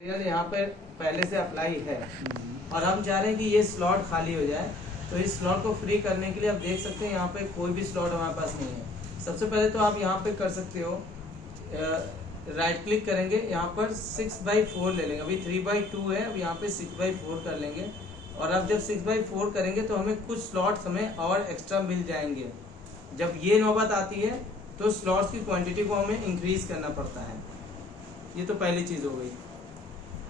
यहाँ पर पहले से अप्लाई है और हम चाह रहे हैं कि ये स्लॉट खाली हो जाए। तो इस स्लॉट को फ्री करने के लिए आप देख सकते हैं यहाँ पे कोई भी स्लॉट हमारे पास नहीं है। सबसे पहले तो आप यहाँ पे कर सकते हो, राइट क्लिक करेंगे, यहाँ पर 6/4 ले लेंगे। अभी 3/2 है, अब यहाँ पे 6/4 कर लेंगे। और अब जब 6/4 करेंगे तो हमें कुछ स्लॉट्स हमें और एक्स्ट्रा मिल जाएंगे। जब ये नौबत आती है तो स्लॉट्स की क्वांटिटी को हमें इंक्रीज करना पड़ता है। ये तो पहली चीज हो गई।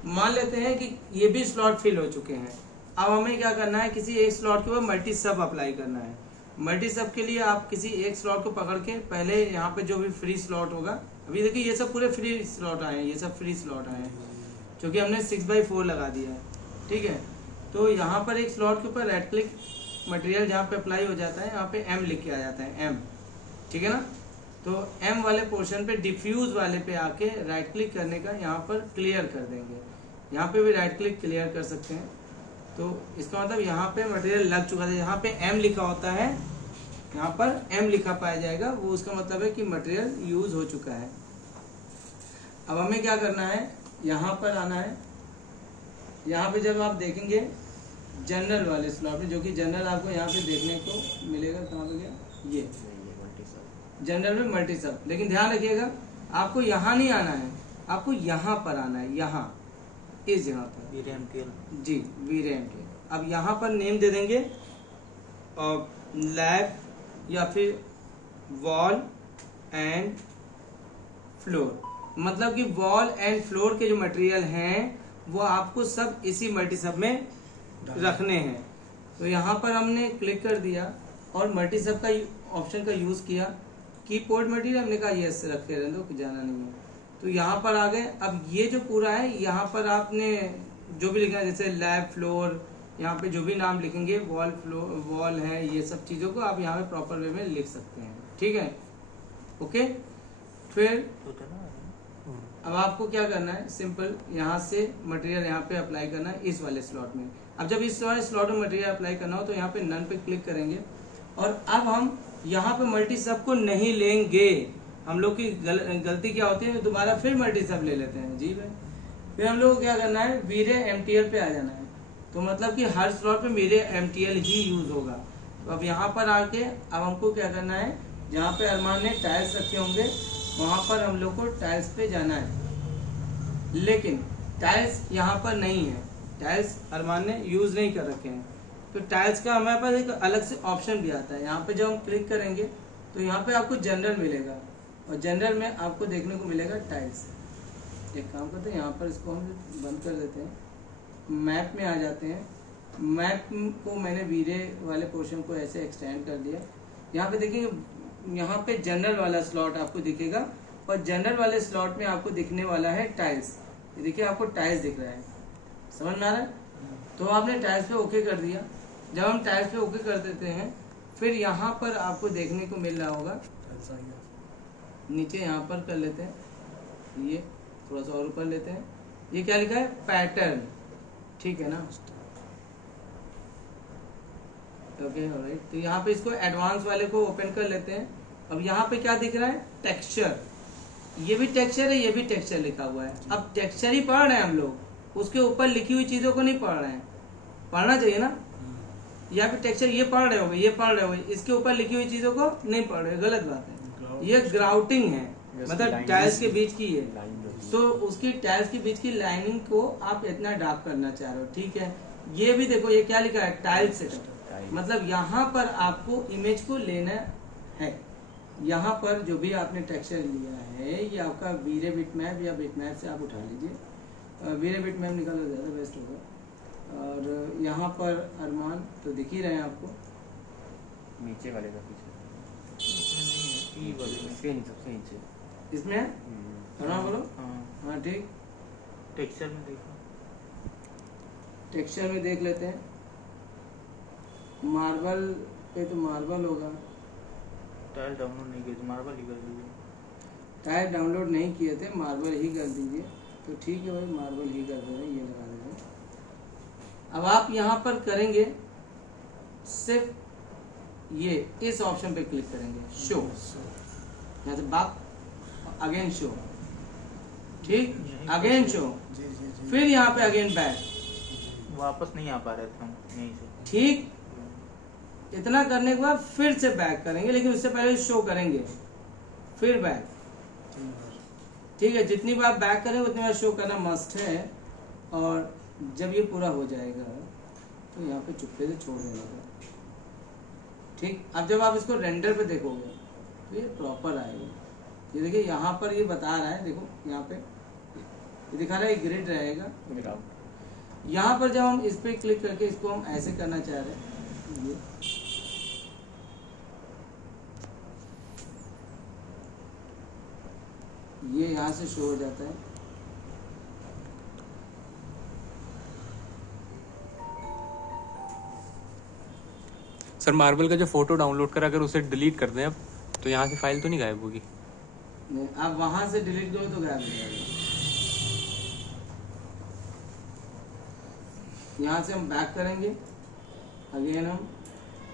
मान लेते हैं कि ये भी स्लॉट फिल हो चुके हैं। अब हमें क्या करना है, किसी एक स्लॉट के ऊपर मल्टी सब अप्लाई करना है। मल्टी सब के लिए आप किसी एक स्लॉट को पकड़ के पहले यहाँ पे जो भी फ्री स्लॉट होगा, अभी देखिए ये सब पूरे फ्री स्लॉट आए हैं, ये सब फ्री स्लॉट आए हैं क्योंकि हमने 6/4 लगा दिया है। ठीक है, तो यहाँ पर एक स्लॉट के ऊपर राइट क्लिक, मटेरियल जहाँ पे अप्लाई हो जाता है यहाँ पे M लिख के आ जाता है, M। ठीक है ना, तो M वाले पोर्शन पे डिफ्यूज वाले पे आके राइट क्लिक करने का यहाँ पर क्लियर कर देंगे। यहाँ पे भी राइट क्लिक क्लियर कर सकते हैं। तो इसका मतलब यहाँ पे मटेरियल लग चुका है। यहाँ पे M लिखा होता है, यहाँ पर M लिखा पाया जाएगा, वो उसका मतलब है कि मटेरियल यूज हो चुका है। अब हमें क्या करना है, यहाँ पर आना है। यहाँ पे जब आप देखेंगे जनरल वाले स्लॉट में, जो कि जनरल आपको यहाँ पे देखने को मिलेगा, कहाँ पे गया ये जनरल में मल्टी सब। लेकिन ध्यान रखिएगा आपको यहाँ नहीं आना है, आपको यहाँ पर आना है, यहाँ इस जगह पर जी VRAMTL। अब यहाँ पर नेम दे देंगे लैब या फिर वॉल एंड फ्लोर। मतलब कि वॉल एंड फ्लोर के जो मटेरियल हैं वो आपको सब इसी मल्टी सब में रखने हैं। तो यहाँ पर हमने क्लिक कर दिया और मल्टी सब का ऑप्शन का यूज किया। कीबोर्ड मटेरियल हमने कहा यस रखे रहने दो, जाना नहीं है। तो यहाँ पर आ गए। अब ये जो पूरा है यहाँ पर आपने जो भी लिखना है, जैसे लैब फ्लोर, यहाँ पे जो भी नाम लिखेंगे, वॉल फ्लोर वॉल है, ये सब चीज़ों को आप यहाँ पे प्रॉपर वे में लिख सकते हैं। ठीक है, ओके। फिर अब आपको क्या करना है, सिंपल यहाँ से मटेरियल यहाँ पे अप्लाई करना है इस वाले स्लॉट में। अब जब इस वाले स्लॉट में मटेरियल अप्लाई करना हो तो यहाँ पे नन पे क्लिक करेंगे। और अब हम यहाँ पे मल्टी सब को नहीं लेंगे। हम लोग की गलती क्या होती है, दोबारा फिर मल्टी सब ले लेते हैं जी भाई। फिर हम लोग को क्या करना है, VRAMTL पे आ जाना है। तो मतलब कि हर स्लॉट पे VRAMTL ही यूज होगा। तो अब यहाँ पर आके अब हमको क्या करना है, जहाँ पे अरमान ने टाइल्स रखे होंगे वहां पर हम लोग को टाइल्स पे जाना है। लेकिन टाइल्स यहाँ पर नहीं है, टाइल्स अरमान ने यूज नहीं कर रखे हैं। तो टाइल्स का हमारे पास एक अलग से ऑप्शन भी आता है। यहाँ पे जब हम क्लिक करेंगे तो यहाँ पे आपको जनरल मिलेगा और जनरल में आपको देखने को मिलेगा टाइल्स। एक काम करते हैं, यहाँ पर इसको हम बंद कर देते हैं, मैप में आ जाते हैं। मैप को मैंने VRA वाले पोर्शन को ऐसे एक्सटेंड कर दिया। यहाँ पे देखेंगे, यहाँ पे जनरल वाला स्लॉट आपको दिखेगा और जनरल वाले स्लॉट में आपको दिखने वाला है टाइल्स। ये देखिए आपको टाइल्स दिख रहा है, समझ में आ रहा है। तो आपने टाइल्स पे ओके कर दिया। जब हम टाइल्स पे ओके कर देते हैं फिर यहाँ पर आपको देखने को मिल रहा होगा, नीचे यहाँ पर कर लेते हैं, ये थोड़ा सा और ऊपर लेते हैं, ये क्या लिखा है, पैटर्न। ठीक है ना, ओके ऑलराइट। तो यहाँ पे इसको एडवांस वाले को ओपन कर लेते हैं। अब यहाँ पे क्या दिख रहा है, टेक्सचर। ये भी टेक्सचर है, ये भी टेक्सचर लिखा हुआ है। अब टेक्सचर ही पढ़ रहे हैं हम लोग, उसके ऊपर लिखी हुई चीजों को नहीं पढ़ रहे हैं। पढ़ना चाहिए ना, या फिर टेक्सचर ये पढ़ रहे हो, ये पढ़ रहे हो, इसके ऊपर लिखी हुई चीजों को नहीं पढ़ रहे, गलत बात है। ये ग्राउटिंग है, मतलब टाइल्स के बीच की है। तो उसकी टाइल्स के बीच की लाइनिंग को आप इतना डार्क करना चाह रहे हो। ठीक है, ये भी देखो, ये क्या लिखा है, टाइल सेटअप। मतलब यहाँ पर आपको इमेज को लेना है। यहाँ पर जो भी आपने टेक्सचर लिया है ये आपका VRA बिटमैप या बिटमैप से आप उठा लीजिए। VRA बिटमैप निकालो, ज़्यादा बेस्ट होगा। और यहाँ पर अरमान तो दिख ही रहे हैं आपको, नीचे वाले का पीछे सबसे नीचे इसमें है, बोलो। हाँ ठीक, टेक्सचर में देखो, टेक्सचर में देख लेते हैं। मार्बल पे तो मार्बल होगा, टाइल डाउनलोड नहीं किए तो मार्बल ही कर दीजिए। टाइल डाउनलोड नहीं किए थे, मार्बल ही कर दीजिए। तो ठीक है भाई, मार्बल ही कर दे रहे, ये लगा दे रहे। अब आप यहाँ पर करेंगे, सिर्फ ये इस ऑप्शन पे क्लिक करेंगे, शो। यहाँ से बात अगेन शो, ठीक, अगेन शो। फिर यहाँ पे अगेन बैक, वापस नहीं आ पा रहे थे हम यहीं से। ठीक। इतना करने के बाद फिर से बैक करेंगे, लेकिन उससे पहले शो करेंगे, फिर बैक, ठीक है। जितनी बार बैक करेंगे उतनी बार शो करना मस्ट है। और जब ये पूरा हो जाएगा तो यहाँ पे चुप्पे से छोड़ देना है, ठीक। अब जब आप इसको रेंडर पे देखोगे तो ये प्रॉपर आएगा। ये देखिए यहाँ पर ये बता रहा है, देखो यहाँ पे ये दिखा रहा है ग्रिड रहेगा। यहाँ पर जब हम इस पे क्लिक करके इसको हम ऐसे करना चाह रहे हैं, ये यहाँ से शो हो जाता है। सर मार्बल का जो फोटो डाउनलोड करा अगर उसे डिलीट कर दें अब, तो यहाँ से फाइल तो नहीं गायब होगी? नहीं, आप वहां से डिलीट करो तो गायब हो जाएगा। यहाँ से हम बैक करेंगे, अगेन हम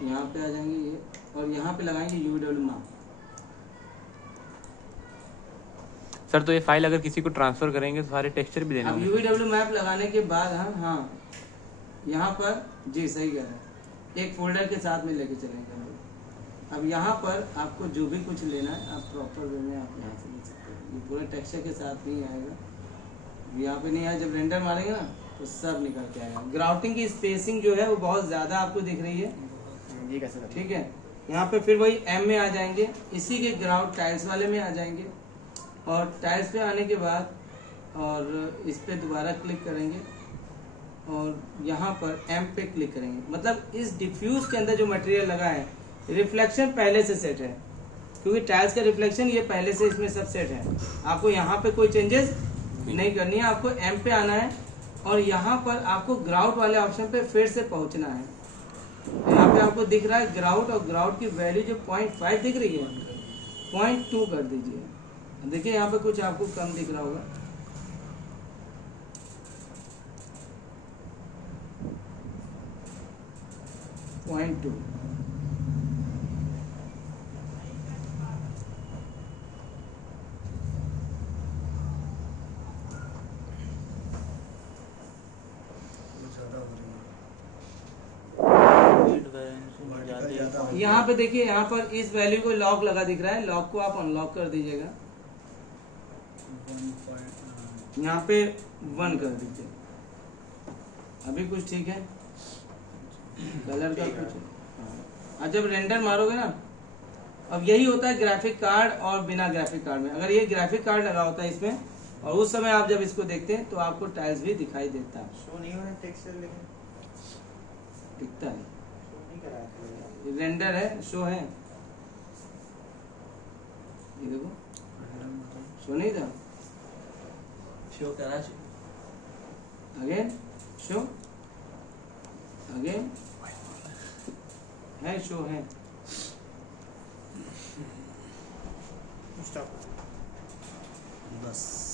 यहाँ पे आ जाएंगे ये, और यहाँ पे लगाएंगे UW मैप। सर तो ये फाइल अगर किसी को ट्रांसफर करेंगे तो सारे टेक्सचर भी देने अब होंगे? UW मैप लगाने के बाद हम, हाँ यहाँ पर, जी सही कह रहे हैं, एक फोल्डर के साथ में लेके चलेंगे हम लोग। अब यहाँ पर आपको जो भी कुछ लेना है आप प्रॉपर वे में आप यहाँ से ले सकते हैं। ये पूरे टेक्सचर के साथ नहीं आएगा, यहाँ पे नहीं आया। जब रेंडर मारेंगे ना तो सब निकल के आएगा। ग्राउटिंग की स्पेसिंग जो है वो बहुत ज़्यादा आपको दिख रही है, ये कैसे करें? ठीक है। यहाँ पे फिर वही M में आ जाएंगे, इसी के ग्राउंड टाइल्स वाले में आ जाएंगे, और टाइल्स पे आने के बाद और इस पे दोबारा क्लिक करेंगे और यहाँ पर M पे क्लिक करेंगे। मतलब इस डिफ्यूज के अंदर जो मटेरियल लगा है रिफ्लेक्शन पहले से सेट है, क्योंकि टाइल्स का रिफ्लेक्शन ये पहले से इसमें सब सेट है। आपको यहाँ पे कोई चेंजेस नहीं करनी है, आपको M पे आना है और यहाँ पर आपको ग्राउट वाले ऑप्शन पे फिर से पहुँचना है। यहाँ पे आपको दिख रहा है ग्राउट, और ग्राउट की वैल्यू जो 0.5 दिख रही है 0.2 कर दीजिए। देखिए यहाँ पे कुछ आपको कम दिख रहा होगा, पॉइंट 2। यहाँ पे देखिए, यहाँ पर इस वैल्यू को लॉक लगा दिख रहा है, लॉक को आप अनलॉक कर दीजिएगा। यहाँ पे 1 कर दीजिए। अभी कुछ ठीक है, कलर का कुछ। हाँ, जब रेंडर मारोगे ना, अब यही होता है ग्राफिक कार्ड और बिना ग्राफिक कार्ड में। अगर ये ग्राफिक कार्ड लगा होता है इसमें और उस समय आप जब इसको देखते हैं तो आपको टाइल्स भी दिखाई देता है, शो नहीं हो रहा टेक्सचर, लेकिन दिखता है। शो नहीं करा है। रेंडर है, शो है, ये देखो शो नहीं था, शो करा अगेन शो, अगेन है, शो है। Stop bus.